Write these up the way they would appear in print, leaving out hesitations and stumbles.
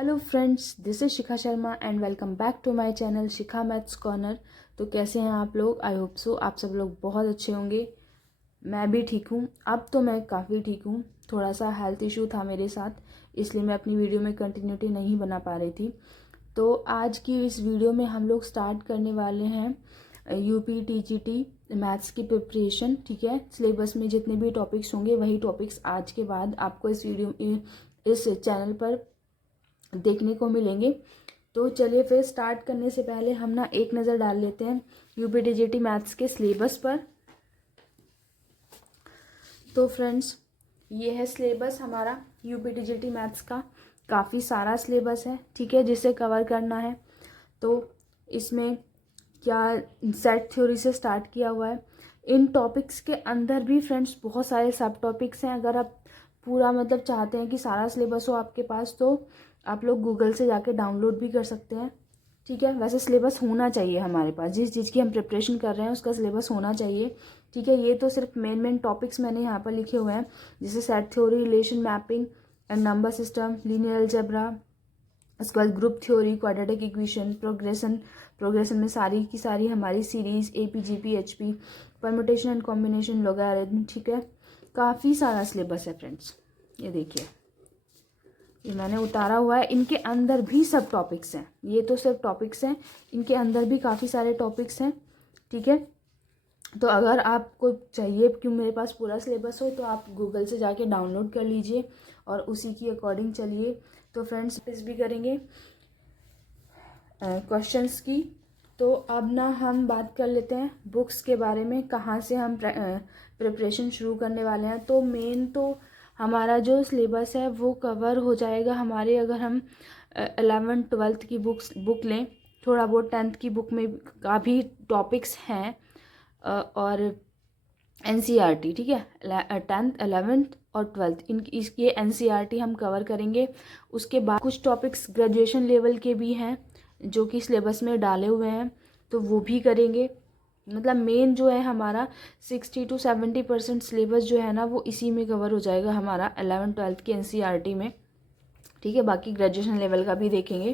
Hello friends, this is Shikha Sharma and welcome back to my channel Shikha maths corner. तो कैसे हैं आप लोग? आई होप सो आप सब लोग बहुत अच्छे होंगे। मैं भी ठीक हूँ। अब तो मैं काफ़ी ठीक हूँ। थोड़ा सा हेल्थ इशू था मेरे साथ, इसलिए मैं अपनी वीडियो में कंटिन्यूटी नहीं बना पा रही थी। तो आज की इस वीडियो में हम लोग स्टार्ट करने वाले हैं यूपी टीजीटी मैथ्स की प्रिपरेशन। ठीक है, सिलेबस में जितने भी टॉपिक्स होंगे वही टॉपिक्स आज के बाद आपको इस चैनल पर देखने को मिलेंगे। तो चलिए फिर स्टार्ट करने से पहले हम ना एक नज़र डाल लेते हैं यूपी टीजीटी मैथ्स के सिलेबस पर। तो फ्रेंड्स, ये है सिलेबस हमारा यूपी टीजीटी मैथ्स का। काफ़ी सारा सिलेबस है, ठीक है, जिसे कवर करना है। तो इसमें क्या सेट थ्योरी से स्टार्ट किया हुआ है। इन टॉपिक्स के अंदर भी फ्रेंड्स बहुत सारे सब टॉपिक्स हैं। अगर आप पूरा मतलब चाहते हैं कि सारा सिलेबस हो आपके पास, तो आप लोग गूगल से जाके डाउनलोड भी कर सकते हैं। ठीक है, वैसे सिलेबस होना चाहिए हमारे पास, जिस चीज़ की हम प्रिपरेशन कर रहे हैं उसका सिलेबस होना चाहिए। ठीक है, ये तो सिर्फ मेन टॉपिक्स मैंने यहाँ पर लिखे हुए हैं, जैसे set theory, relation mapping and number system, linear algebra, उसके बाद group theory, quadratic equation, progression में सारी की सारी हमारी series AP GP HP, permutation and combination, logarithm. ठीक है, काफ़ी सारा सिलेबस है फ्रेंड्स। ये देखिए, ये मैंने उतारा हुआ है। इनके अंदर भी सब टॉपिक्स हैं, ये तो सिर्फ टॉपिक्स हैं, इनके अंदर भी काफ़ी सारे टॉपिक्स हैं। ठीक है, तो अगर आपको चाहिए कि मेरे पास पूरा सिलेबस हो, तो आप गूगल से जाके डाउनलोड कर लीजिए और उसी की अकॉर्डिंग चलिए। तो फ्रेंड्स, इस भी करेंगे क्वेश्चंस की। तो अब ना हम बात कर लेते हैं बुक्स के बारे में, कहाँ से हम प्रिपरेशन शुरू करने वाले हैं। तो मेन तो हमारा जो सिलेबस है वो कवर हो जाएगा हमारे, अगर हम 11th-12th की बुक लें। थोड़ा बहुत 10th की बुक में काफ़ी टॉपिक्स हैं और एनसीईआरटी, ठीक है, 10th 11th और 12th इसके एनसीईआरटी हम कवर करेंगे। उसके बाद कुछ टॉपिक्स ग्रेजुएशन लेवल के भी हैं जो कि सिलेबस में डाले हुए हैं, तो वो भी करेंगे। मतलब मेन जो है हमारा 60-70% सिलेबस जो है ना, वो इसी में कवर हो जाएगा हमारा 11th-12th के एनसीईआरटी में। ठीक है, बाकी ग्रेजुएशन लेवल का भी देखेंगे।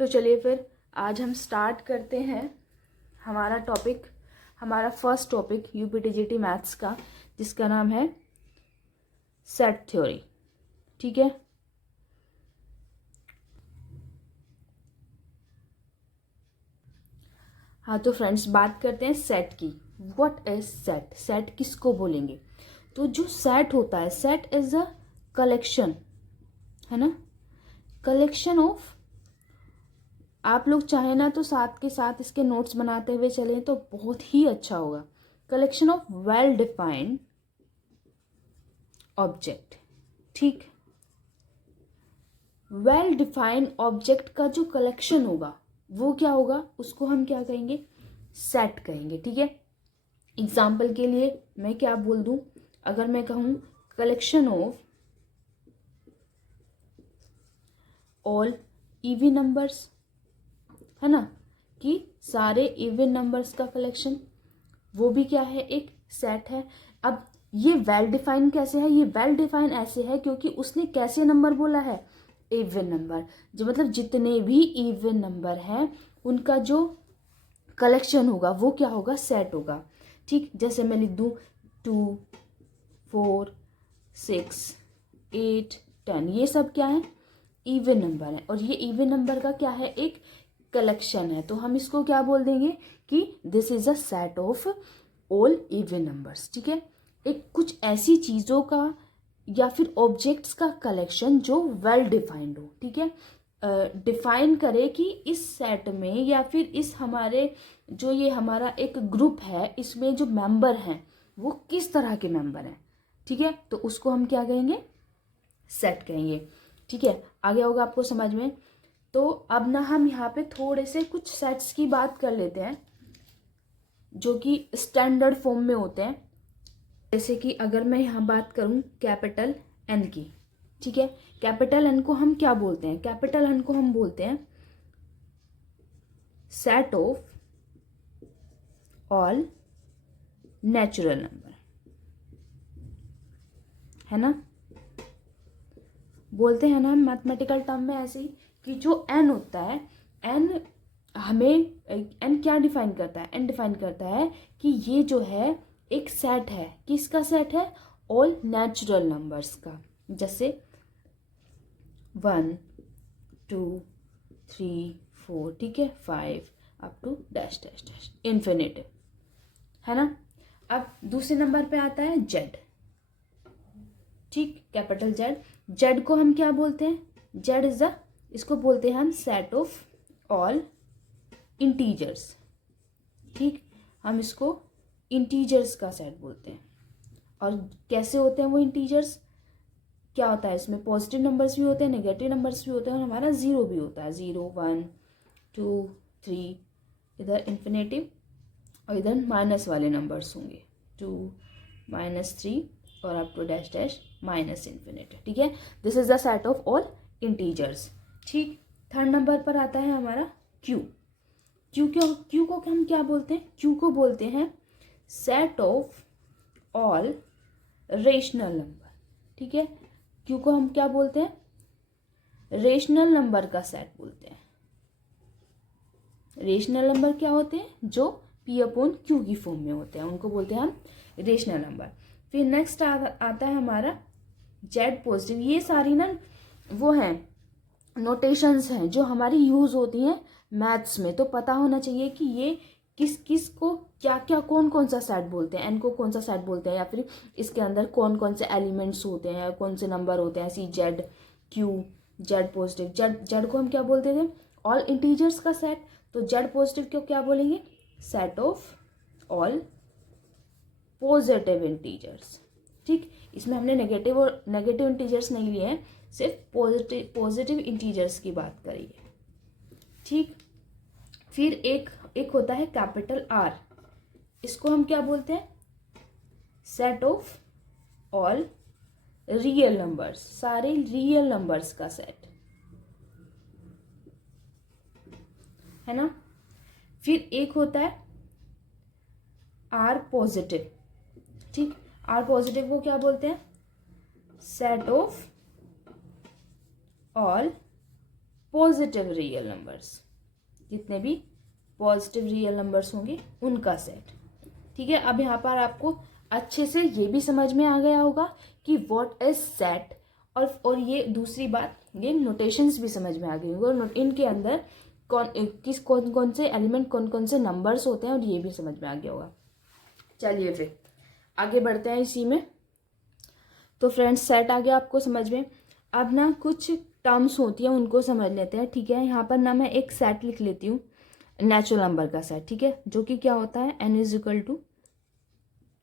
तो चलिए फिर आज हम स्टार्ट करते हैं हमारा first topic UP TGT maths का, जिसका नाम है सेट थ्योरी। ठीक है, हाँ, तो फ्रेंड्स बात करते हैं सेट की। What is set? सेट किसको बोलेंगे? तो जो सेट होता है, सेट इज अ कलेक्शन, है ना, कलेक्शन ऑफ। आप लोग चाहे ना तो साथ के साथ इसके नोट्स बनाते हुए चलें तो बहुत ही अच्छा होगा। Collection of well defined object. ठीक, वेल डिफाइंड ऑब्जेक्ट का जो कलेक्शन होगा वो क्या होगा, उसको हम क्या कहेंगे? सेट कहेंगे। ठीक है, एग्जाम्पल के लिए मैं क्या बोल दूं, अगर मैं कहूं collection of all even numbers, है ना, कि सारे इवन नंबर्स का कलेक्शन, वो भी क्या है? एक सेट है। अब ये वेल डिफाइन कैसे है? ये वेल डिफाइन ऐसे है क्योंकि उसने कैसे नंबर बोला है? Even number. जो मतलब जितने भी इवन नंबर हैं उनका जो कलेक्शन होगा वो क्या होगा? सेट होगा। ठीक, जैसे मैं लिख दूं 2, 4, 6, 8, 10, ये सब क्या है? इवन नंबर है। और ये इवन नंबर का क्या है? एक कलेक्शन है। तो हम इसको क्या बोल देंगे कि this is a set of all even numbers. ठीक है, एक कुछ ऐसी चीज़ों का या फिर ऑब्जेक्ट्स का कलेक्शन जो वेल डिफाइंड हो। ठीक है, डिफाइन करे कि इस सेट में या फिर इस हमारे जो ये हमारा एक ग्रुप है, इसमें जो मेंबर हैं वो किस तरह के मेंबर हैं। ठीक है, तो उसको हम क्या कहेंगे? सेट कहेंगे। ठीक है, आगे होगा आपको समझ में। तो अब ना हम यहाँ पे थोड़े से कुछ सेट्स की बात कर लेते हैं जो कि स्टैंडर्ड फॉर्म में होते हैं। जैसे कि अगर मैं यहाँ बात करूँ कैपिटल एन की, ठीक है, कैपिटल एन को हम क्या बोलते हैं? कैपिटल एन को हम बोलते हैं set of all natural number, है ना। बोलते हैं ना हम मैथमेटिकल टर्म में ऐसे ही कि जो n होता है, n हमें n क्या डिफाइन करता है, n डिफाइन करता है कि ये जो है एक सेट है, किसका सेट है, ऑल नेचुरल नंबर्स का। जैसे 1 2 3 4, ठीक है, 5 up to dash dash dash infinite, है ना। अब दूसरे नंबर पे आता है जेड, ठीक, कैपिटल जेड। जेड को हम क्या बोलते हैं, जेड इज द, इसको बोलते हैं हम सेट ऑफ ऑल इंटीजर्स, ठीक, हम इसको इंटीजर्स का सेट बोलते हैं। और कैसे होते हैं वो इंटीजर्स, क्या होता है इसमें, पॉजिटिव नंबर्स भी होते हैं, नेगेटिव नंबर्स भी होते हैं, और हमारा जीरो भी होता है, 0 1 2 3, इधर इन्फिनेटिव और इधर माइनस वाले नंबर्स होंगे, 2 -3 और up to dash dash minus infinite, ठीक है। This is the set of all integers, ठीक। थर्ड नंबर पर आता है हमारा क्यू। क्यू को हम क्या बोलते हैं, क्यू को बोलते हैं set of all rational number, ठीक है। क्यू को हम क्या बोलते हैं, रेशनल नंबर का सेट बोलते हैं। रेशनल नंबर क्या होते हैं, जो पी अपॉन क्यू की फॉर्म में होते हैं, उनको बोलते हैं हम रेशनल नंबर। फिर नेक्स्ट आता है हमारा जेड पॉजिटिव। ये सारी ना वो हैं नोटेशंस हैं जो हमारी यूज होती हैं मैथ्स में, तो पता होना चाहिए कि ये किस किस को क्या क्या कौन कौन सा सेट बोलते हैं, एन को कौन सा सेट बोलते हैं, या फिर इसके अंदर कौन कौन से एलिमेंट्स होते हैं, कौन से नंबर होते हैं, C Z Q Z positive. Z को हम क्या बोलते थे, ऑल इंटीजर्स का सेट, तो जेड पॉजिटिव को क्या बोलेंगे, set of all positive integers, ठीक। इसमें हमने नेगेटिव इंटीजर्स नहीं लिए हैं, सिर्फ पॉजिटिव इंटीजर्स की बात करी है, ठीक। फिर एक होता है कैपिटल आर, इसको हम क्या बोलते हैं, set of all real numbers, सारे रियल नंबर्स का सेट, है ना। फिर एक होता है आर पॉजिटिव, ठीक, आर पॉजिटिव को क्या बोलते हैं, set of all positive real numbers, जितने भी पॉजिटिव रियल नंबर्स होंगे उनका सेट, ठीक है। अब यहाँ पर आपको अच्छे से ये भी समझ में आ गया होगा कि व्हाट इज सेट, और ये दूसरी बात, ये नोटेशंस भी समझ में आ गई होगी, और इनके अंदर कौन कौन से एलिमेंट, कौन कौन से नंबर्स होते हैं, और ये भी समझ में आ गया होगा। चलिए फिर आगे बढ़ते हैं इसी में। तो फ्रेंड्स सेट आ गया आपको समझ में। अब ना कुछ टर्म्स होती हैं उनको समझ लेते हैं, ठीक है। यहाँ पर ना मैं एक सेट लिख लेती हूँ, नेचुरल नंबर का सेट, ठीक है, जो कि क्या होता है, n इज इक्वल टू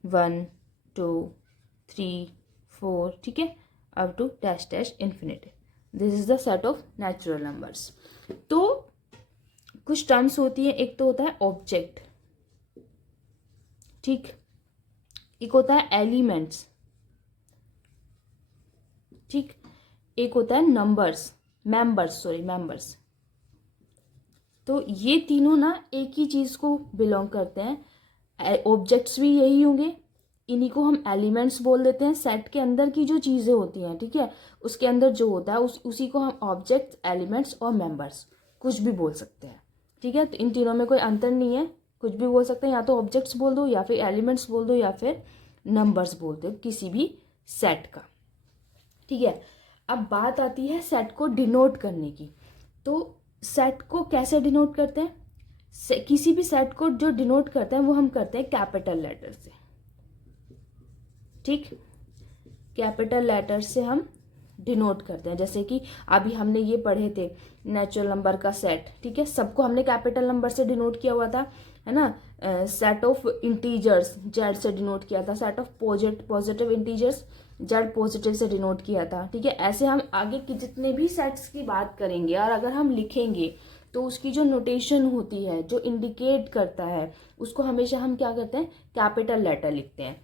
1 2 3 4, ठीक है, up to dash dash infinity. This is the set of natural numbers. तो कुछ टर्म्स होती है, एक तो होता है ऑब्जेक्ट, ठीक, एक होता है एलिमेंट्स, ठीक, एक होता है मेंबर्स। तो ये तीनों ना एक ही चीज को बिलोंग करते हैं। ऑब्जेक्ट्स भी यही होंगे, इन्हीं को हम एलिमेंट्स बोल देते हैं। सेट के अंदर की जो चीजें होती हैं, ठीक है, उसके अंदर जो होता है उसी को हम ऑब्जेक्ट्स, एलिमेंट्स और मेंबर्स कुछ भी बोल सकते हैं, ठीक है। तो इन तीनों में कोई अंतर नहीं है, कुछ भी बोल सकते हैं, या तो ऑब्जेक्ट्स बोल दो, या फिर एलिमेंट्स बोल दो, या फिर नंबर्स बोल दो, किसी भी सेट का, ठीक है। अब बात आती है सेट को डिनोट करने की। तो सेट को कैसे डिनोट करते हैं, किसी भी सेट को जो डिनोट करते हैं वो हम करते हैं कैपिटल लेटर से, ठीक, कैपिटल लेटर से हम डिनोट करते हैं। जैसे कि अभी हमने ये पढ़े थे नेचुरल नंबर का सेट, ठीक है, सबको हमने कैपिटल नंबर से डिनोट किया हुआ था, है ना। सेट ऑफ इंटीजर्स जेड से डिनोट किया था, set of positive integers Z positive से डिनोट किया था, ठीक है। ऐसे हम आगे की जितने भी सेट्स की बात करेंगे और अगर हम लिखेंगे तो उसकी जो नोटेशन होती है, जो इंडिकेट करता है, उसको हमेशा हम क्या करते हैं, कैपिटल लेटर लिखते हैं।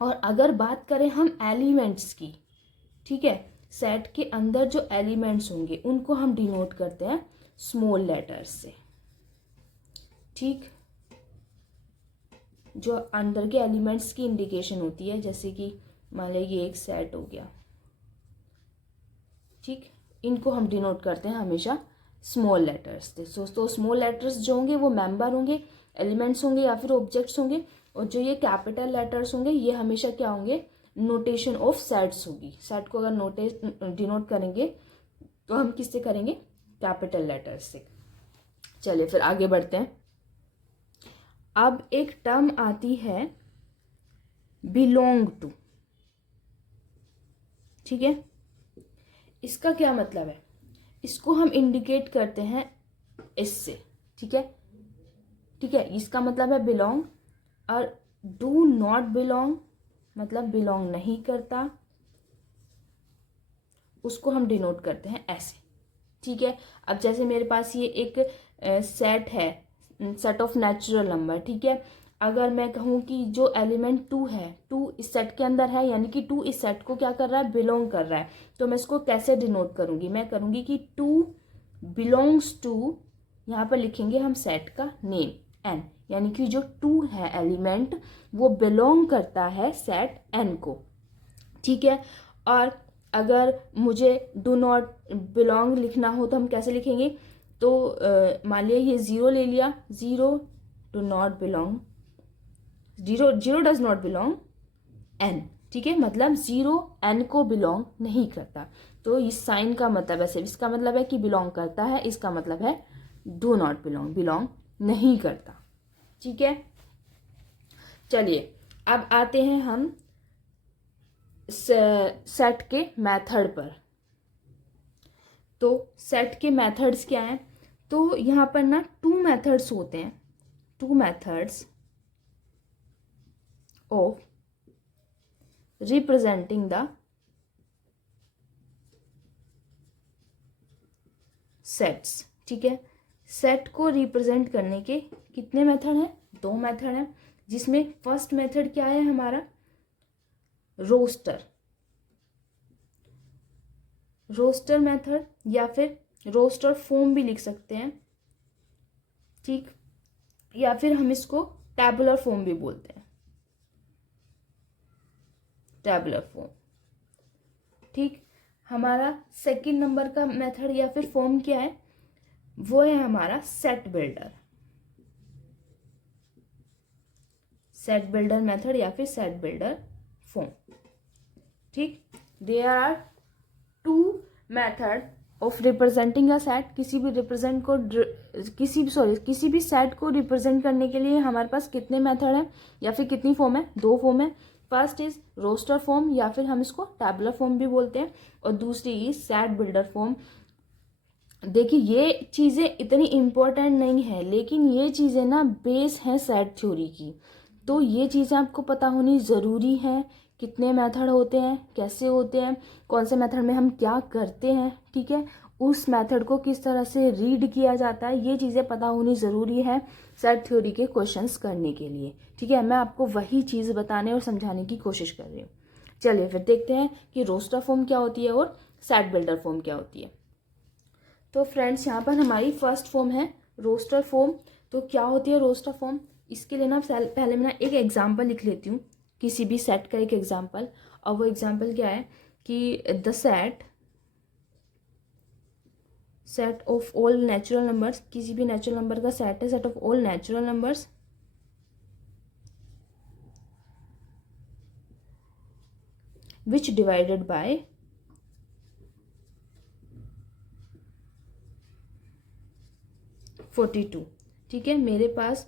और अगर बात करें हम एलिमेंट्स की, ठीक है, सेट के अंदर जो एलिमेंट्स होंगे उनको हम डिनोट करते हैं स्मॉल लेटर्स से, ठीक, जो अंदर के एलिमेंट्स की इंडिकेशन होती है। जैसे कि मान लीजिए ये एक सेट हो गया, ठीक, इनको हम डिनोट करते हैं हमेशा स्मॉल लेटर्स से। तो स्मॉल लेटर्स जो होंगे वो मेंबर होंगे, एलिमेंट्स होंगे या फिर ऑब्जेक्ट्स होंगे, और जो ये कैपिटल लेटर्स होंगे ये हमेशा क्या होंगे, नोटेशन ऑफ सेट्स होगी। सेट को अगर डिनोट करेंगे तो हम किससे करेंगे, कैपिटल लेटर्स से। चलिए फिर आगे बढ़ते हैं। अब एक टर्म आती है बिलोंग टू, ठीक है। इसका क्या मतलब है, इसको हम इंडिकेट करते हैं इससे, ठीक है, ठीक है। इसका मतलब है बिलोंग, और डू नॉट बिलोंग मतलब बिलोंग नहीं करता, उसको हम डिनोट करते हैं ऐसे, ठीक है। अब जैसे मेरे पास ये एक सेट है, सेट ऑफ नेचुरल नंबर, ठीक है। अगर मैं कहूँ कि जो एलिमेंट 2 है, 2 इस सेट के अंदर है, यानी कि 2 इस सेट को क्या कर रहा है, बिलोंग कर रहा है, तो मैं इसको कैसे डिनोट करूँगी, मैं करूँगी कि 2 बिलोंग्स टू, यहाँ पर लिखेंगे हम सेट का नेम एन, यानी कि जो 2 है एलिमेंट वो बिलोंग करता है सेट एन को, ठीक है। और अगर मुझे डू नॉट बिलोंग लिखना हो तो हम कैसे लिखेंगे, तो मान लिया ये 0 ले लिया, 0 do not belong, 0 does not belong N, ठीक है, मतलब 0 एन को बिलोंग नहीं करता। तो इस साइन का मतलब है, सिर्फ इसका मतलब है कि बिलोंग करता है, इसका मतलब है डू नॉट बिलोंग, बिलोंग नहीं करता, ठीक है। चलिए अब आते हैं हम सेट के मेथड पर। तो सेट के मेथड्स क्या हैं, तो यहाँ पर ना 2 मेथड्स होते हैं, 2 methods of representing the sets, ठीक है। सेट को रिप्रेजेंट करने के कितने मेथड हैं, 2 मेथड हैं, जिसमें फर्स्ट मेथड क्या है हमारा, रोस्टर, रोस्टर मेथड, या फिर रोस्टर फॉर्म भी लिख सकते हैं, ठीक, या फिर हम इसको टैबुलर फॉर्म भी बोलते हैं, टैबुलर फॉर्म, ठीक। हमारा सेकंड नंबर का मेथड या फिर फॉर्म क्या है, वो है हमारा set builder, set builder method या फिर सेट बिल्डर फॉर्म, ठीक। There are 2 method of representing a set. किसी भी रिप्रेजेंट को किसी भी सेट को रिप्रेजेंट करने के लिए हमारे पास कितने मेथड हैं या फिर कितनी फॉर्म है, 2 फॉर्म है। फर्स्ट इज रोस्टर फॉर्म या फिर हम इसको टैबुलर फॉर्म भी बोलते हैं, और दूसरी इज सेट बिल्डर फॉर्म। देखिए ये चीज़ें इतनी इम्पोर्टेंट नहीं है, लेकिन ये चीज़ें ना बेस हैं सेट थ्योरी की, तो ये चीज़ें आपको पता होनी ज़रूरी है। कितने मेथड होते हैं, कैसे होते हैं, कौन से मेथड में हम क्या करते हैं, ठीक है, उस मेथड को किस तरह से रीड किया जाता है, ये चीज़ें पता होनी ज़रूरी है सेट थ्योरी के क्वेश्चंस करने के लिए, ठीक है। मैं आपको वही चीज़ बताने और समझाने की कोशिश कर रही हूँ। चलिए फिर देखते हैं कि रोस्टर फॉर्म क्या होती है और सेट बिल्डर फॉर्म क्या होती है। तो फ्रेंड्स यहाँ पर हमारी फर्स्ट फॉर्म है रोस्टर फॉर्म। तो क्या होती है रोस्टर फॉर्म, इसके लिए ना पहले मैं एक एग्जांपल लिख लेती हूँ, किसी भी सेट का एक एग्जांपल। और वो एग्जांपल क्या है कि the set of all natural numbers, किसी भी नेचुरल नंबर का सेट है, set of all natural numbers which divided by forty two, ठीक है। मेरे पास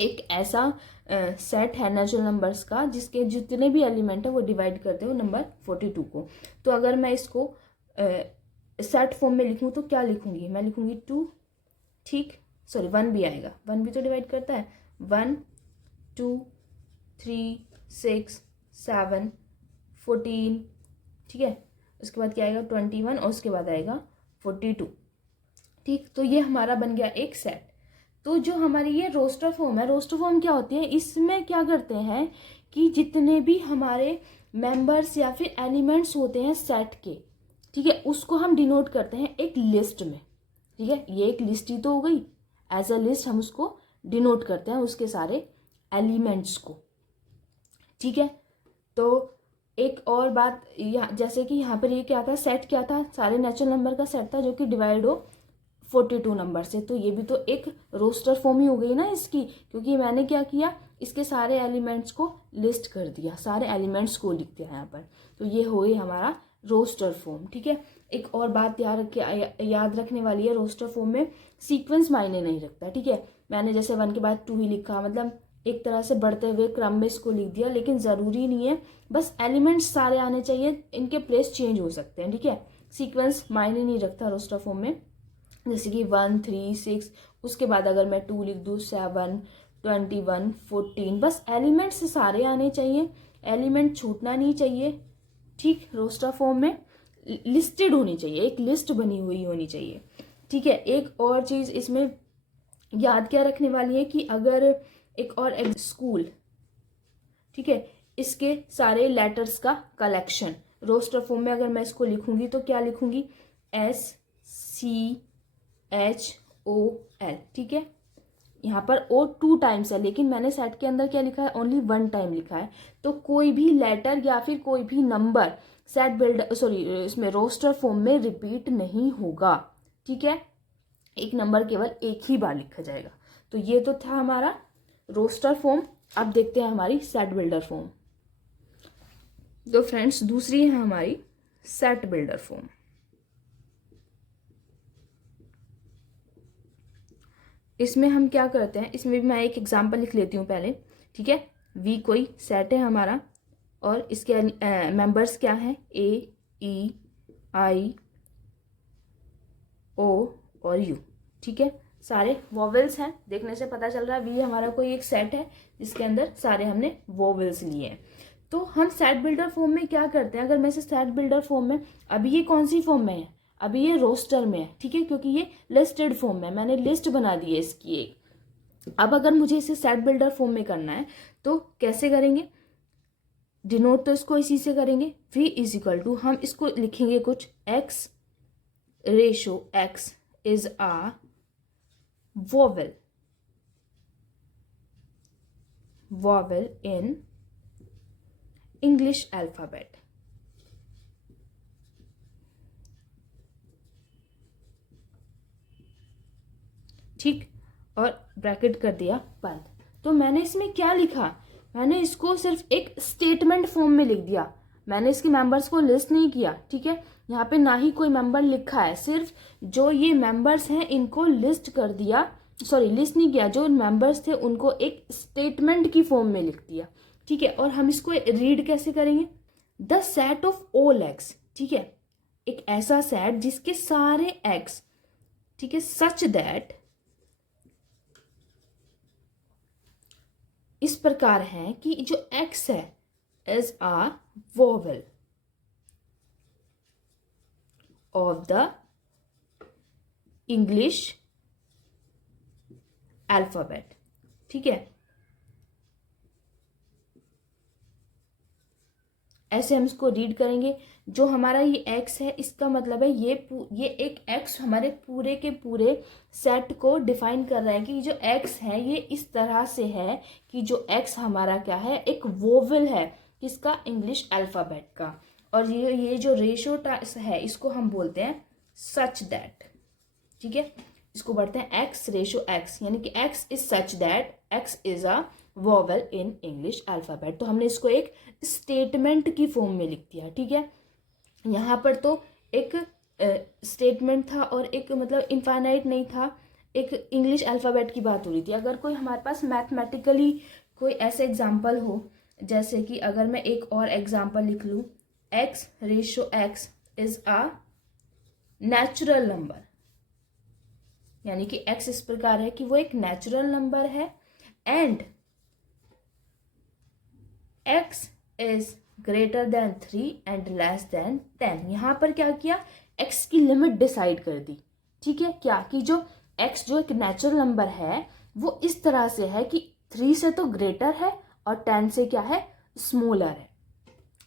एक ऐसा सेट है नेचुरल नंबर्स का जिसके जितने भी एलिमेंट है वो डिवाइड करते हो नंबर 42 को। तो अगर मैं इसको सेट फॉर्म में लिखूं तो क्या लिखूंगी, मैं लिखूंगी 2, ठीक, सॉरी 1 भी आएगा, 1 भी तो डिवाइड करता है, 1 2 3 6 7 14, ठीक है। उसके बाद क्या आएगा 21, और उसके बाद आएगा 42, ठीक। तो ये हमारा बन गया एक सेट। तो जो हमारी ये रोस्टर फॉर्म है, रोस्टर फॉर्म क्या होती है, इसमें क्या करते हैं कि जितने भी हमारे मेंबर्स या फिर एलिमेंट्स होते हैं सेट के, ठीक है, उसको हम डिनोट करते हैं एक लिस्ट में, ठीक है। ये एक लिस्ट ही तो हो गई, एज अ लिस्ट हम उसको डिनोट करते हैं उसके सारे एलिमेंट्स को, ठीक है। तो एक और बात, जैसे कि यहाँ पर ये क्या था, सेट क्या था, सारे नेचुरल नंबर का सेट था जो कि डिवाइड हो 42 नंबर से। तो ये भी तो एक रोस्टर फॉर्म ही हो गई ना इसकी, क्योंकि मैंने क्या किया, इसके सारे एलिमेंट्स को लिस्ट कर दिया, सारे एलिमेंट्स को लिख दिया यहाँ पर। तो ये हो गई हमारा रोस्टर फॉर्म। ठीक है, एक और बात याद रखने वाली है, रोस्टर फॉर्म में सीक्वेंस मायने नहीं रखता। ठीक है, मैंने जैसे 1 के बाद 2 ही लिखा, मतलब एक तरह से बढ़ते हुए क्रम में इसको लिख दिया, लेकिन ज़रूरी नहीं है, बस एलिमेंट्स सारे आने चाहिए, इनके प्लेस चेंज हो सकते हैं। ठीक है, सीक्वेंस मायने नहीं रखता रोस्टर फॉर्म में, जैसे कि 1 3 6, उसके बाद अगर मैं 2 लिख दूँ 7 21 14, बस एलिमेंट्स सारे आने चाहिए, एलिमेंट छूटना नहीं चाहिए। ठीक, रोस्टर फॉर्म में लिस्टेड होनी चाहिए, एक लिस्ट बनी हुई होनी चाहिए। ठीक है, एक और चीज़ इसमें याद क्या रखने वाली है कि अगर एक और स्कूल, ठीक है, इसके सारे लेटर्स का कलेक्शन रोस्टर फॉर्म में अगर मैं इसको लिखूंगी तो क्या लिखूंगी, SCHOL। ठीक है, यहाँ पर O 2 टाइम्स है, लेकिन मैंने सेट के अंदर क्या लिखा है, ओनली 1 टाइम लिखा है। तो कोई भी लेटर या फिर कोई भी नंबर सेट इसमें रोस्टर फॉर्म में रिपीट नहीं होगा। ठीक है, एक नंबर केवल एक ही बार लिखा जाएगा। तो ये तो था हमारा रोस्टर फॉर्म। अब देखते हैं हमारी सेट बिल्डर फॉर्म। तो फ्रेंड्स, दूसरी है हमारी सेट बिल्डर फॉर्म। इसमें हम क्या करते हैं, इसमें भी मैं एक एग्जांपल लिख लेती हूँ पहले। ठीक है, वी कोई सेट है हमारा, और इसके मेंबर्स क्या हैं, AEIO और U। ठीक है, सारे वोवेल्स हैं, देखने से पता चल रहा है वी हमारा कोई एक सेट है जिसके अंदर सारे हमने वोवेल्स लिए हैं। तो हम सेट बिल्डर फॉर्म में क्या करते हैं, अगर मैं इसे सेट बिल्डर फॉर्म में, अभी ये कौन सी फॉर्म में है, अभी ये रोस्टर में है। ठीक है, क्योंकि ये लिस्टेड फॉर्म में, मैंने लिस्ट बना दी है इसकी एक। अब अगर मुझे इसे सेट बिल्डर फॉर्म में करना है तो कैसे करेंगे, डिनोट तो इसको इसी से करेंगे, v इज इक्वल टू, हम इसको लिखेंगे कुछ, x ratio x is a vowel in English alphabet. ठीक, और ब्रैकेट कर दिया बंद। तो मैंने इसमें क्या लिखा, मैंने इसको सिर्फ एक स्टेटमेंट फॉर्म में लिख दिया, मैंने इसके मेंबर्स को लिस्ट नहीं किया। ठीक है, यहाँ पे ना ही कोई मेंबर लिखा है, सिर्फ जो ये मेंबर्स हैं इनको लिस्ट कर दिया, लिस्ट नहीं किया, जो मेंबर्स थे उनको एक स्टेटमेंट की फॉर्म में लिख दिया। ठीक है, और हम इसको रीड कैसे करेंगे, the set of all x. ठीक है, एक ऐसा सेट जिसके सारे एक्स, ठीक है, सच दैट, इस प्रकार है कि जो x है is a vowel of the English alphabet. ठीक है, ऐसे हम इसको रीड करेंगे। जो हमारा ये x है, इसका मतलब है ये एक x हमारे पूरे के पूरे सेट को डिफाइन कर रहा है कि जो x है ये इस तरह से है कि जो x हमारा क्या है, एक वोवेल है, किसका, इंग्लिश अल्फाबेट का। और ये जो रेशो है इसको हम बोलते हैं सच दैट। ठीक है, इसको बढ़ते हैं x रेशो x, यानी कि x is such that x is a vowel in English alphabet. तो हमने इसको एक स्टेटमेंट की फॉर्म में लिख दिया। ठीक है, यहाँ पर तो एक स्टेटमेंट था और एक मतलब इनफाइनाइट नहीं था, एक इंग्लिश अल्फ़ाबेट की बात हो रही थी। अगर कोई हमारे पास मैथमेटिकली कोई ऐसे एग्जाम्पल हो, जैसे कि अगर मैं एक और एग्जाम्पल लिख लूँ, x ratio x is a natural number, यानी कि x इस प्रकार है कि वो एक नेचुरल नंबर है, and x is greater than 3 and less than 10। यहाँ पर क्या किया, x की लिमिट डिसाइड कर दी। ठीक है, क्या कि जो x जो एक नेचुरल नंबर है वो इस तरह से है कि 3 से तो ग्रेटर है और 10 से क्या है, स्मॉलर है।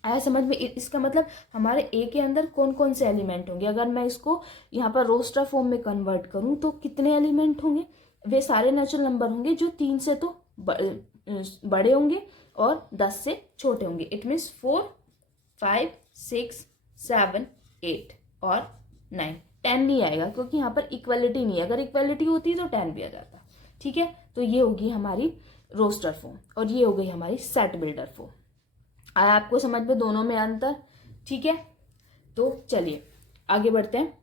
आया समझ में, इसका मतलब हमारे a के अंदर कौन कौन से एलिमेंट होंगे। अगर मैं इसको यहाँ पर रोस्टर फॉर्म में कन्वर्ट करूँ तो कितने एलिमेंट होंगे, वे सारे नेचुरल नंबर होंगे जो 3 से तो बड़े होंगे और 10 से छोटे होंगे। इट मीन्स 4 5, 6, 7, 8 और 9। 10 नहीं आएगा क्योंकि यहाँ पर इक्वलिटी नहीं है, अगर इक्वलिटी होती तो 10 भी आ जाता। ठीक है, तो ये होगी हमारी रोस्टर फॉर्म और ये हो गई हमारी सेट बिल्डर फॉर्म। आया आपको समझ में दोनों में अंतर? ठीक है, तो चलिए आगे बढ़ते हैं।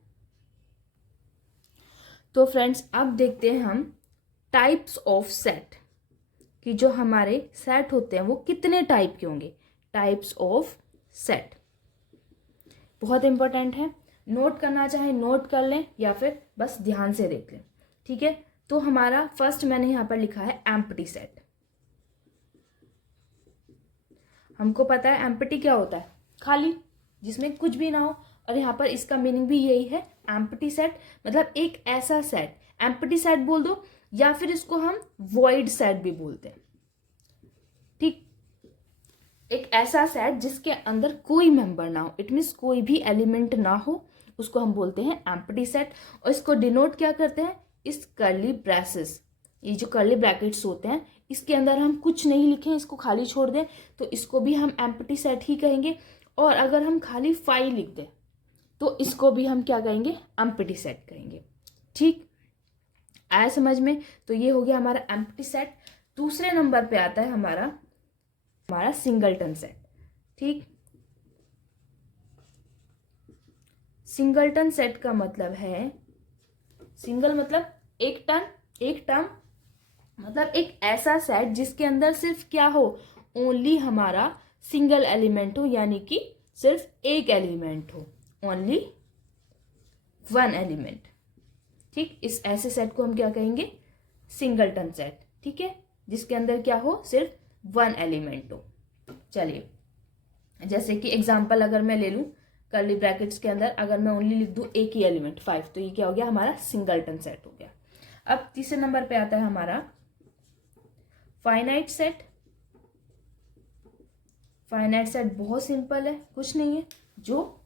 तो फ्रेंड्स अब देखते हैं हम टाइप्स ऑफ सेट, कि जो हमारे सेट होते हैं वो कितने टाइप के होंगे। टाइप्स ऑफ सेट बहुत इंपॉर्टेंट है, नोट करना चाहे नोट कर लें या फिर बस ध्यान से देख लें। ठीक है, तो हमारा फर्स्ट मैंने यहां पर लिखा है एम्प्टी सेट। हमको पता है एम्प्टी क्या होता है, खाली, जिसमें कुछ भी ना हो। और यहाँ पर इसका मीनिंग भी यही है, एम्प्टी सेट मतलब एक ऐसा सेट, एम्प्टी सेट बोल दो या फिर इसको हम वॉइड सेट भी बोलते हैं। ठीक, एक ऐसा सेट जिसके अंदर कोई मेंबर ना हो, इट मीन्स कोई भी एलिमेंट ना हो, उसको हम बोलते हैं एम्प्टी सेट। और इसको डिनोट क्या करते हैं, इस कर्ली ब्रेसेस, ये जो कर्ली ब्रैकेट्स होते हैं इसके अंदर हम कुछ नहीं लिखें, इसको खाली छोड़ दें तो इसको भी हम एम्प्टी सेट ही कहेंगे। और अगर हम खाली 5 लिख दें तो इसको भी हम क्या कहेंगे, एम्प्टी सेट कहेंगे। ठीक, आया समझ में? तो ये हो गया हमारा एम्प्टी सेट। दूसरे नंबर पे आता है हमारा सिंगलटन सेट। ठीक, सिंगलटन सेट का मतलब है, सिंगल मतलब एक टर्म मतलब एक ऐसा सेट जिसके अंदर सिर्फ क्या हो, ओनली हमारा सिंगल एलिमेंट हो, यानी कि सिर्फ एक एलिमेंट हो, ओनली वन एलिमेंट। ठीक, इस ऐसे सेट को हम क्या कहेंगे, सिंगलटन सेट। ठीक है, जिसके अंदर क्या हो, सिर्फ वन एलिमेंट हो। चलिए, जैसे कि एग्जांपल अगर मैं ले लूं, कर्ली ब्रैकेट्स के अंदर अगर मैं ओनली लिख दूं एक ही एलिमेंट 5, तो ये क्या हो गया, हमारा सिंगलटन सेट हो गया। अब तीसरे नंबर पे आता है हमारा फाइनाइट सेट। फाइनाइट सेट बहुत सिंपल है, कुछ नहीं है, जो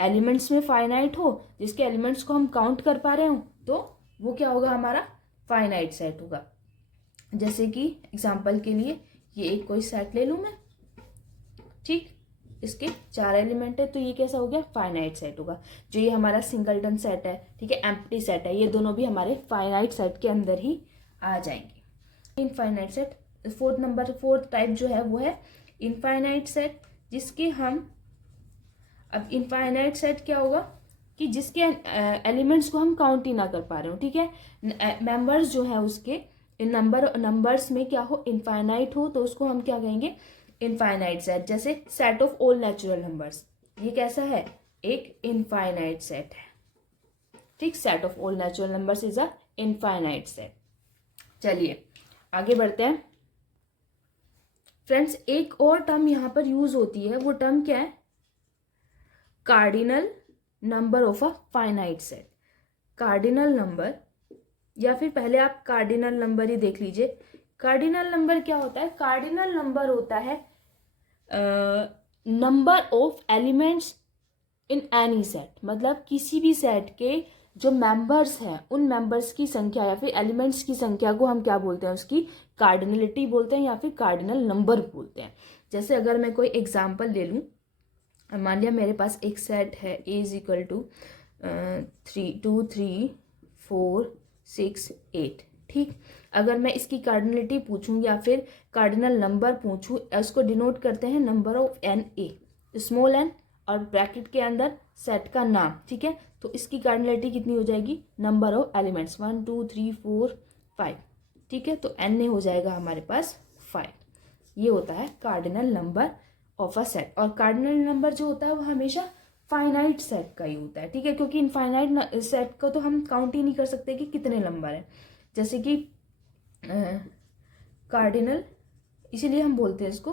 एलिमेंट्स में फाइनाइट हो, जिसके एलिमेंट्स को हम काउंट कर पा रहे हो, तो वो क्या होगा, हमारा फाइनाइट सेट होगा। जैसे कि एग्जांपल के लिए ये एक कोई सेट ले लूं मैं, ठीक, इसके 4 एलिमेंट है, तो ये कैसा हो गया, फाइनाइट सेट होगा। जो ये हमारा सिंगलटन सेट है, ठीक है, एम्प्टी सेट है, ये दोनों भी हमारे फाइनाइट सेट के अंदर ही आ जाएंगे। इनफाइनाइट सेट, फोर्थ टाइप जो है वो है इनफाइनाइट सेट, जिसके हम, अब इनफाइनाइट सेट क्या होगा कि जिसके एलिमेंट्स को हम काउंट ही ना कर पा रहे हो। ठीक है, मेंबर्स जो है उसके नंबर्स में क्या हो, इनफाइनाइट हो, तो उसको हम क्या कहेंगे, इनफाइनाइट सेट। जैसे set of all natural numbers, ये कैसा है, एक इनफाइनाइट सेट है। ठीक, set of all natural numbers is a infinite set. चलिए आगे बढ़ते हैं फ्रेंड्स। एक और टर्म यहां पर यूज होती है, वो टर्म क्या है, cardinal number of a finite set. Cardinal number, या फिर पहले आप कार्डिनल नंबर ही देख लीजिए। कार्डिनल नंबर क्या होता है, कार्डिनल नंबर होता है number of elements in any set, मतलब किसी भी सेट के जो मेंबर्स हैं उन मेंबर्स की संख्या या फिर एलिमेंट्स की संख्या को हम क्या बोलते हैं, उसकी कार्डिनलिटी बोलते हैं या फिर कार्डिनल नंबर बोलते हैं। जैसे अगर मैं कोई एग्जांपल ले लूं, मान लिया मेरे पास एक सेट है A इज इक्वल टू 2, 3, 4, 6, 8। ठीक, अगर मैं इसकी कार्डिनलिटी पूछूं या फिर कार्डिनल नंबर पूछूं, इसको डिनोट करते हैं number of n, a small n और ब्रैकेट के अंदर सेट का नाम। ठीक है, तो इसकी कार्डिनलिटी कितनी हो जाएगी, नंबर ऑफ एलिमेंट्स 1, 2, 3, 4, 5। ठीक है, तो एन ए हो जाएगा हमारे पास 5। ये होता है cardinal number of a set. और कार्डिनल नंबर जो होता है वो हमेशा फाइनाइट सेट का ही होता है। ठीक है, क्योंकि इनफाइनाइट सेट को तो हम काउंट ही नहीं कर सकते कि कितने नंबर है। जैसे कि कार्डिनल, इसीलिए हम बोलते हैं इसको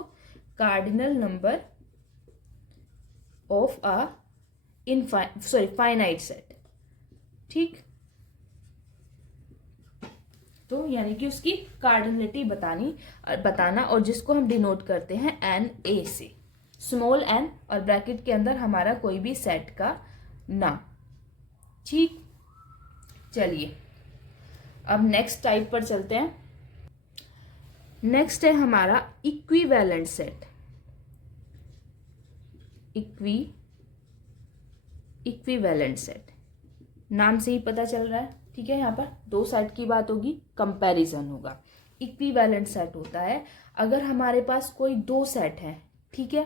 cardinal number of a finite set. ठीक, तो यानी कि उसकी कार्डिनलिटी बताना, और जिसको हम डिनोट करते हैं एन ए से, स्मॉल एन और ब्रैकेट के अंदर हमारा कोई भी सेट का नाम। ठीक, चलिए अब नेक्स्ट टाइप पर चलते हैं। नेक्स्ट है हमारा इक्विवेलेंट सेट। इक्विवेलेंट सेट, नाम से ही पता चल रहा है, ठीक है। यहाँ पर दो सेट की बात होगी, कंपैरिजन होगा। इक्विवेलेंट सेट होता है अगर हमारे पास कोई दो सेट है, ठीक है,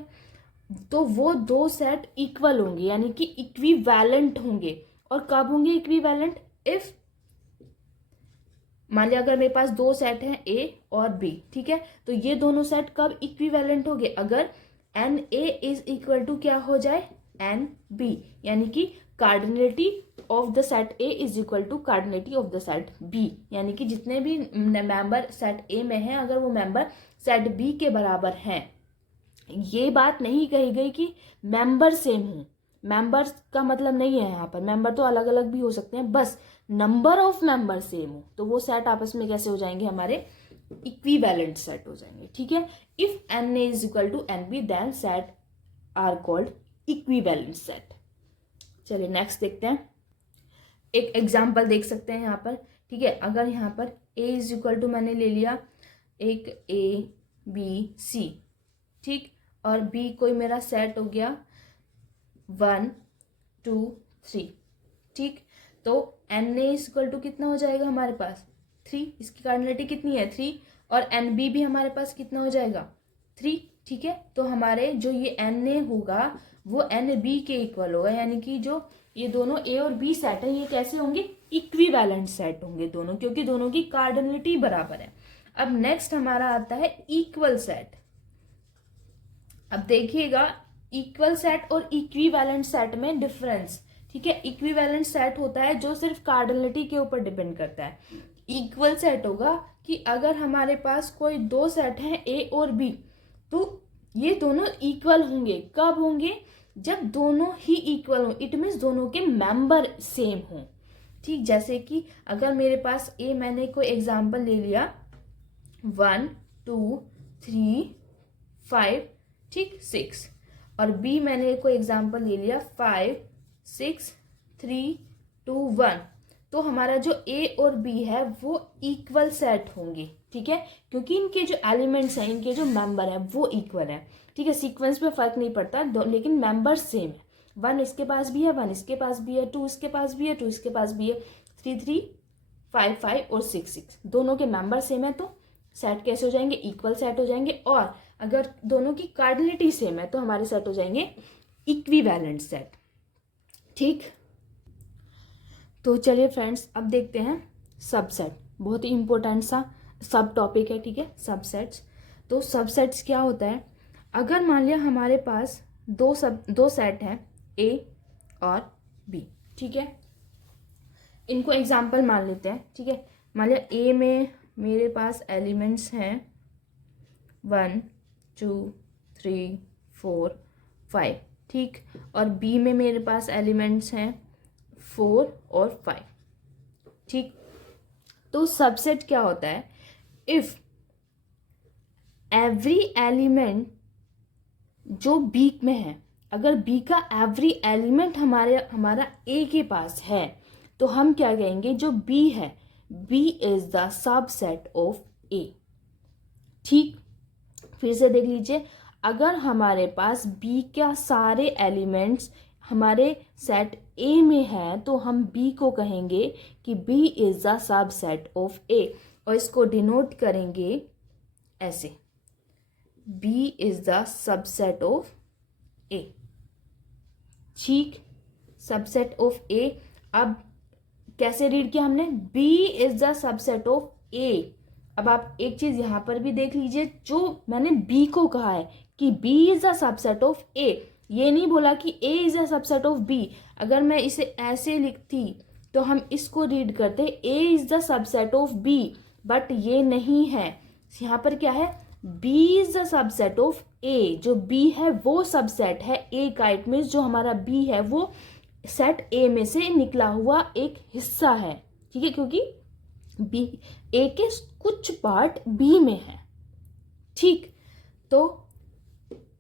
तो वो दो सेट इक्वल होंगे, यानी कि इक्विवेलेंट होंगे। और कब होंगे इक्विवेलेंट? इफ मान लिया अगर मेरे पास दो सेट हैं ए और बी, ठीक है, तो ये दोनों सेट कब इक्विवेलेंट होंगे? अगर n A is equal to क्या हो जाए? एन बी, यानी कि cardinality of the set A is equal to cardinality of the set B, यानी कि जितने भी मेंबर सेट ए में हैं अगर वो मेंबर सेट बी के बराबर हैं। ये बात नहीं कही गई कि मेंबर सेम हो, मेंबर्स का मतलब नहीं है यहाँ पर, मेंबर तो अलग अलग भी हो सकते हैं, बस नंबर ऑफ मेंबर सेम हो तो वो सेट आपस में कैसे हो जाएंगे? हमारे इक्विवेलेंट सेट हो जाएंगे, ठीक है। If n A is equal to n B then set are called equivalent set. चलिए नेक्स्ट देखते हैं, एक एग्जाम्पल देख सकते हैं यहाँ पर, ठीक है। अगर यहाँ पर a इज इक्वल टू मैंने ले लिया एक a b c, ठीक, और b कोई मेरा सेट हो गया 1 2 3, ठीक, तो n A is equal to कितना हो जाएगा हमारे पास? 3, इसकी कार्डिनलिटी कितनी है? 3, और एन बी भी हमारे पास कितना हो जाएगा? 3, ठीक है। तो हमारे जो ये एन ए होगा वो एन बी के इक्वल होगा, यानी कि जो ये दोनों ए और बी सेट है ये कैसे होंगे? इक्विवेलेंट सेट होंगे दोनों, क्योंकि दोनों की कार्डिनलिटी बराबर है। अब नेक्स्ट हमारा आता है इक्वल सेट। अब देखिएगा इक्वल सेट और इक्विवेलेंट सेट में डिफरेंस, ठीक है। इक्विवेलेंट सेट होता है जो सिर्फ कार्डिनलिटी के ऊपर डिपेंड करता है। इक्वल सेट होगा कि अगर हमारे पास कोई दो सेट हैं ए और बी तो ये दोनों इक्वल होंगे। कब होंगे? जब दोनों ही इक्वल हो, इट मीन्स दोनों के मेंबर सेम हों, ठीक। जैसे कि अगर मेरे पास ए मैंने कोई एग्जांपल ले लिया 1 2 3 5, ठीक, 6, और बी मैंने कोई एग्जांपल ले लिया 5 6 3 2 1, तो हमारा जो ए और बी है वो इक्वल सेट होंगे, ठीक है, क्योंकि इनके जो एलिमेंट्स हैं, इनके जो मेंबर है वो इक्वल है, ठीक है। सीक्वेंस में फर्क नहीं पड़ता लेकिन मेंबर सेम है। 1 इसके पास भी है, 1 इसके पास भी है, 2 इसके पास भी है, 2 इसके पास भी है, 3 3 5 5 और 6 6, दोनों के मेंबर सेम है तो सेट कैसे हो जाएंगे? इक्वल सेट हो जाएंगे। और अगर दोनों की कार्डिनलिटी सेम है तो हमारे सेट हो जाएंगे इक्विवेलेंट सेट, ठीक। तो चलिए फ्रेंड्स अब देखते हैं सबसेट, बहुत ही इंपॉर्टेंट सा सब टॉपिक है, ठीक है, सबसेट्स। तो सबसेट्स क्या होता है? अगर मान लिया हमारे पास दो सेट हैं ए और बी, ठीक है, इनको एग्जाम्पल मान लेते हैं, ठीक है। मान लिया ए में मेरे पास एलिमेंट्स हैं 1 2 3 4 5, ठीक, और बी में मेरे पास एलिमेंट्स हैं 4 और 5, ठीक। तो सबसेट क्या होता है? इफ एवरी एलिमेंट जो बी में है, अगर बी का एवरी एलिमेंट हमारा ए के पास है तो हम क्या कहेंगे? जो बी है, B is the subset of A, ठीक। फिर से देख लीजिए, अगर हमारे पास बी का सारे एलिमेंट्स हमारे सेट ए में है तो हम बी को कहेंगे कि B is the subset of A, और इसको डिनोट करेंगे ऐसे, B is the subset of A, ठीक, सबसेट ऑफ ए। अब कैसे रीड किया हमने? B is the subset of A. अब आप एक चीज यहां पर भी देख लीजिए, जो मैंने बी को कहा है कि B is the subset of A, ये नहीं बोला कि A is the subset of B. अगर मैं इसे ऐसे लिखती तो हम इसको रीड करते A is the subset of B, but ये नहीं है। यहाँ पर क्या है? B is the subset of A, जो बी है वो सबसेट है ए का, इट मीन्स जो हमारा बी है वो सेट ए में से निकला हुआ एक हिस्सा है, ठीक है, क्योंकि बी ए के कुछ पार्ट बी में है, ठीक। तो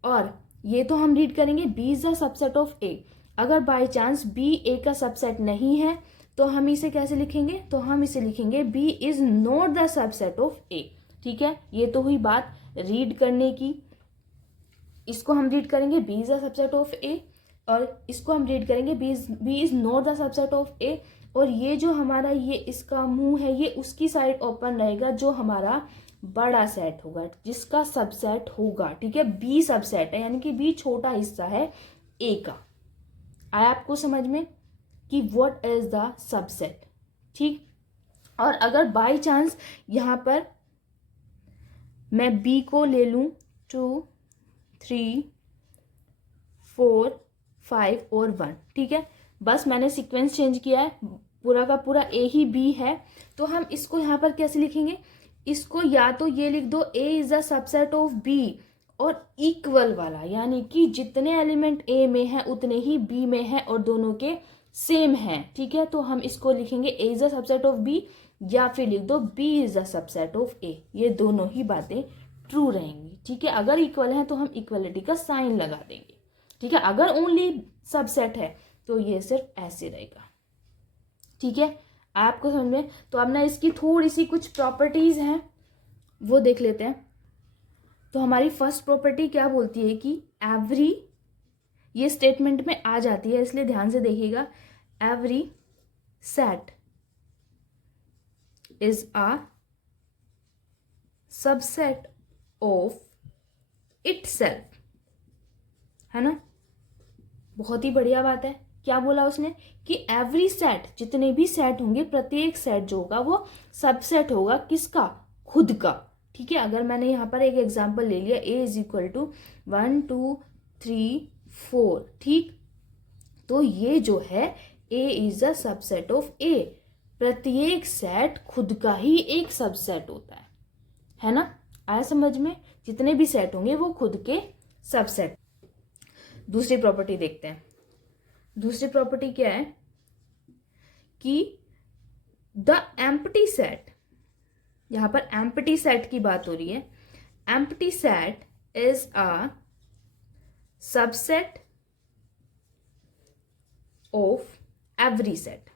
और ये तो हम रीड करेंगे B is the subset of A. अगर बाय चांस बी ए का सबसेट नहीं है तो हम इसे कैसे लिखेंगे? तो हम इसे लिखेंगे B is not the subset of A, ठीक है। ये तो हुई बात रीड करने की। इसको हम रीड करेंगे B is the subset of A, और इसको हम रीड करेंगे B is not the subset of A. और ये जो हमारा ये इसका मुंह है ये उसकी साइड ओपन रहेगा जो हमारा बड़ा सेट होगा, जिसका सबसेट होगा, ठीक है। बी सबसेट है यानी कि बी छोटा हिस्सा है ए का। आया आपको समझ में कि व्हाट इज द सबसेट, ठीक। और अगर बाय चांस यहां पर मैं बी को ले लूं 2 3 4 5 और 1, ठीक है। बस मैंने सीक्वेंस चेंज किया है, पूरा का पूरा ए ही बी है। तो हम इसको यहाँ पर कैसे लिखेंगे, इसको या तो ये लिख दो A is the subset of B और इक्वल वाला, यानी कि जितने एलिमेंट ए में है उतने ही बी में है और दोनों के सेम है, ठीक है। तो हम इसको लिखेंगे A is the subset of B, या फिर लिख दो B is the subset of A. ये दोनों ही बातें ट्रू रहेंगी, ठीक है। अगर इक्वल है तो हम इक्वलिटी का साइन लगा देंगे, ठीक है। अगर ओनली सबसेट है तो ये सिर्फ ऐसे रहेगा, ठीक है। आपको समझ में, तो अब ना इसकी थोड़ी सी कुछ प्रॉपर्टीज हैं वो देख लेते हैं। तो हमारी फर्स्ट प्रॉपर्टी क्या बोलती है कि एवरी, ये स्टेटमेंट में आ जाती है इसलिए ध्यान से देखिएगा, every set is a subset of itself, है ना। बहुत ही बढ़िया बात है। क्या बोला उसने कि एवरी सेट, जितने भी सेट होंगे, प्रत्येक सेट जो होगा वो सबसेट होगा किसका, खुद का, ठीक है। अगर मैंने यहाँ पर एक एग्जांपल ले लिया ए इज इक्वल टू 1 2 3 4, ठीक। तो ये जो है ए इज अ सबसेट ऑफ ए, प्रत्येक सेट खुद का ही एक सबसेट होता है ना। आया समझ में, जितने भी सेट होंगे वो खुद के सबसेट। दूसरी प्रॉपर्टी देखते हैं। दूसरी प्रॉपर्टी क्या है कि द एम्प्टी सेट, यहां पर एम्प्टी सेट की बात हो रही है, empty set is a subset of every set,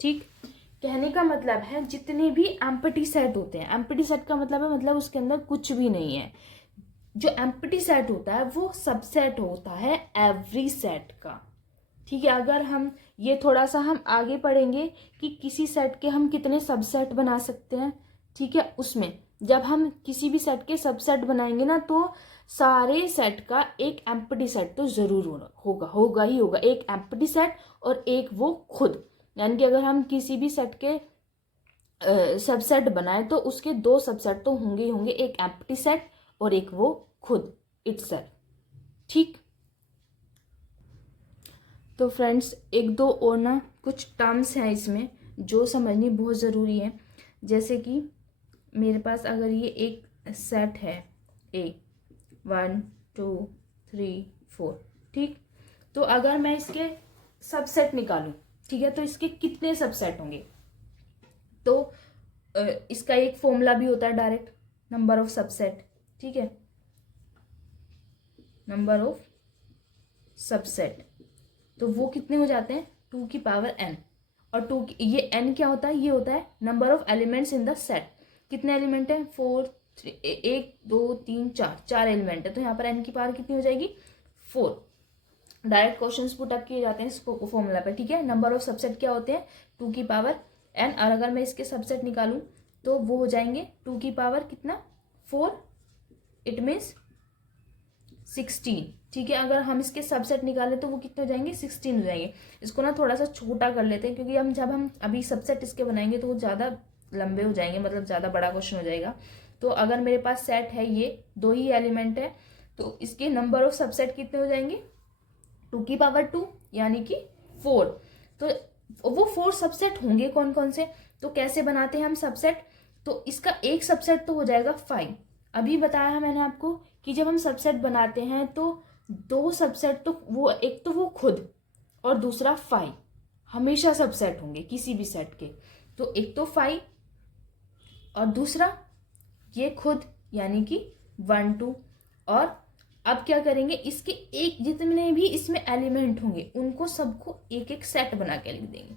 ठीक। कहने का मतलब है जितने भी एम्प्टी सेट होते हैं, एम्प्टी सेट का मतलब है मतलब उसके अंदर कुछ भी नहीं है। जो एम्प्टी सेट होता है वो सबसेट होता है एवरी सेट का, ठीक है। अगर हम ये थोड़ा सा हम आगे पढ़ेंगे कि किसी सेट के हम कितने सबसेट बना सकते हैं, ठीक है। उसमें जब हम किसी भी सेट के सबसेट बनाएंगे ना तो सारे सेट का एक एम्प्टी सेट तो जरूर होगा ही होगा, एक एम्प्टी सेट और एक वो खुद। यानी कि अगर हम किसी भी सेट के सबसेट बनाए तो उसके दो सबसेट तो होंगे ही होंगे, एक एम्प्टी सेट और एक वो खुद इटसेल्फ, ठीक। तो फ्रेंड्स एक दो और ना कुछ टर्म्स हैं इसमें जो समझनी बहुत ज़रूरी है। जैसे कि मेरे पास अगर ये एक सेट है ए 1 2 3 4, ठीक। तो अगर मैं इसके सबसेट निकालूं, ठीक है, तो इसके कितने सबसेट होंगे। तो इसका एक फॉर्मूला भी होता है डायरेक्ट, नंबर ऑफ सबसेट, ठीक है, नंबर ऑफ सबसेट। तो वो कितने हो जाते हैं 2 की पावर n, और 2 ये n क्या होता है, ये होता है number of elements in the set. कितने एलिमेंट है 4 3 1 2 3 4 एलिमेंट है, तो यहाँ पर n की पावर कितनी हो जाएगी 4। डायरेक्ट क्वेश्चंस पुट अप किए जाते हैं इस फॉर्मूला पे, ठीक है। नंबर ऑफ सबसेट क्या होते हैं 2 की पावर n, और अगर मैं इसके सबसेट निकालूं तो वो हो जाएंगे 2 की पावर कितना 4, इट मीन्स 16, ठीक है। अगर हम इसके सबसेट निकाले तो वो कितने हो जाएंगे 16 हो जाएंगे। इसको ना थोड़ा सा छोटा कर लेते हैं क्योंकि जब हम अभी सबसेट इसके बनाएंगे तो वो ज़्यादा लंबे हो जाएंगे, मतलब ज़्यादा बड़ा क्वेश्चन हो जाएगा। तो अगर मेरे पास सेट है ये 2 ही एलिमेंट है तो इसके नंबर ऑफ सबसेट कितने हो जाएंगे 2 की पावर 2 यानी कि 4। तो वो 4 सबसेट होंगे कौन कौन से, तो कैसे बनाते हैं हम सबसेट। तो इसका एक सबसेट तो हो जाएगा 5। अभी बताया मैंने आपको कि जब हम सबसेट बनाते हैं तो 2 सबसेट तो वो, एक तो वो खुद और दूसरा 5 हमेशा सबसेट होंगे किसी भी सेट के। तो एक तो 5 और दूसरा ये खुद यानी कि 1 2। और अब क्या करेंगे, इसके एक जितने भी इसमें एलिमेंट होंगे उनको सबको एक एक सेट बना के लिख देंगे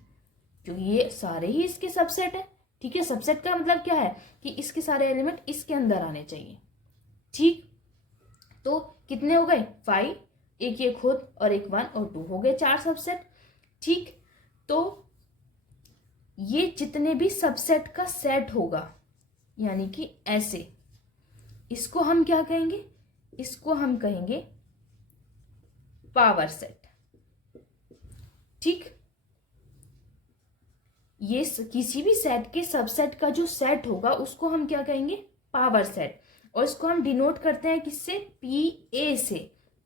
क्योंकि ये सारे ही इसके सबसेट है, ठीक है। सबसेट का मतलब क्या है कि इसके सारे एलिमेंट इसके अंदर आने चाहिए, ठीक, तो कितने हो गए 5, एक ये खुद और एक 1 और 2, हो गए 4 सबसेट। ठीक, तो ये जितने भी सबसेट का सेट होगा यानी कि ऐसे, इसको हम क्या कहेंगे, इसको हम कहेंगे पावर सेट। ठीक, ये किसी भी सेट के सबसेट का जो सेट होगा उसको हम क्या कहेंगे, पावर सेट। और इसको हम डिनोट करते हैं किससे, पी ए से।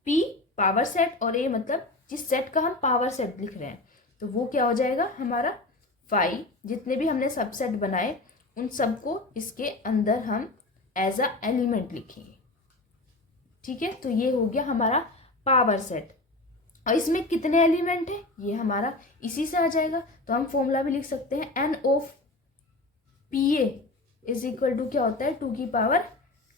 पी पावर सेट और ए मतलब जिस सेट का हम पावर सेट लिख रहे हैं, तो वो क्या हो जाएगा हमारा 5। जितने भी हमने सबसेट बनाए उन सबको इसके अंदर हम एज अ एलिमेंट लिखेंगे। ठीक है, तो ये हो गया हमारा पावर सेट। और इसमें कितने एलिमेंट है, ये हमारा इसी से आ जाएगा। तो हम फॉर्मूला भी लिख सकते हैं, n of P A is equal to क्या होता है, 2 की पावर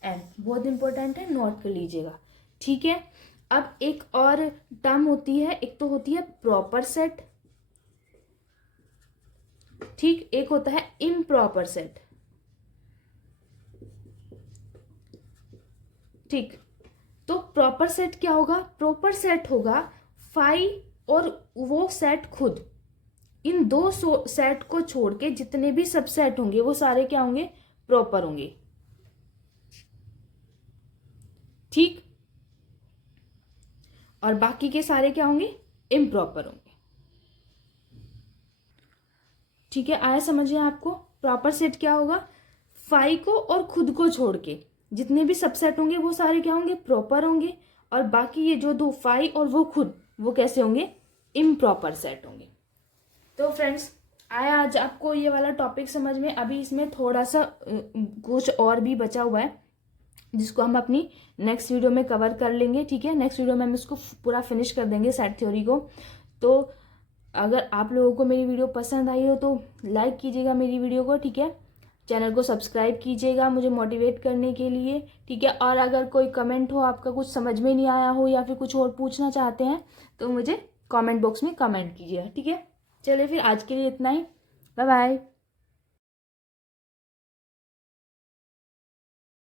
n। बहुत इंपॉर्टेंट है, नोट कर लीजिएगा। ठीक है, अब एक और टर्म होती है, एक तो होती है प्रॉपर सेट, ठीक, एक होता है इम्प्रॉपर सेट। ठीक, तो प्रॉपर सेट क्या होगा, प्रॉपर सेट होगा 5 और वो सेट खुद, इन दो सेट को छोड़ के जितने भी सबसेट होंगे वो सारे क्या होंगे, प्रॉपर होंगे। ठीक, और बाकी के सारे क्या होंगे, इम्प्रॉपर होंगे। ठीक है, आया समझ में आपको। प्रॉपर सेट क्या होगा, 5 को और खुद को छोड़ के जितने भी सबसेट होंगे वो सारे क्या होंगे, प्रॉपर होंगे। और बाकी ये जो 2 5 और वो खुद, वो कैसे होंगे, इम्प्रॉपर सेट होंगे। तो फ्रेंड्स, आया आज आपको ये वाला टॉपिक समझ में। अभी इसमें थोड़ा सा कुछ और भी बचा हुआ है जिसको हम अपनी नेक्स्ट वीडियो में कवर कर लेंगे। ठीक है, नेक्स्ट वीडियो में हम इसको पूरा फिनिश कर देंगे सेट थ्योरी को। तो अगर आप लोगों को मेरी वीडियो पसंद आई हो तो लाइक कीजिएगा मेरी वीडियो को। ठीक है, चैनल को सब्सक्राइब कीजिएगा मुझे मोटिवेट करने के लिए। ठीक है, और अगर कोई कमेंट हो, आपका कुछ समझ में नहीं आया हो या फिर कुछ और पूछना चाहते हैं तो मुझे कमेंट बॉक्स में कमेंट कीजिएगा। ठीक है, चलिए फिर आज के लिए इतना ही, बाय बाय।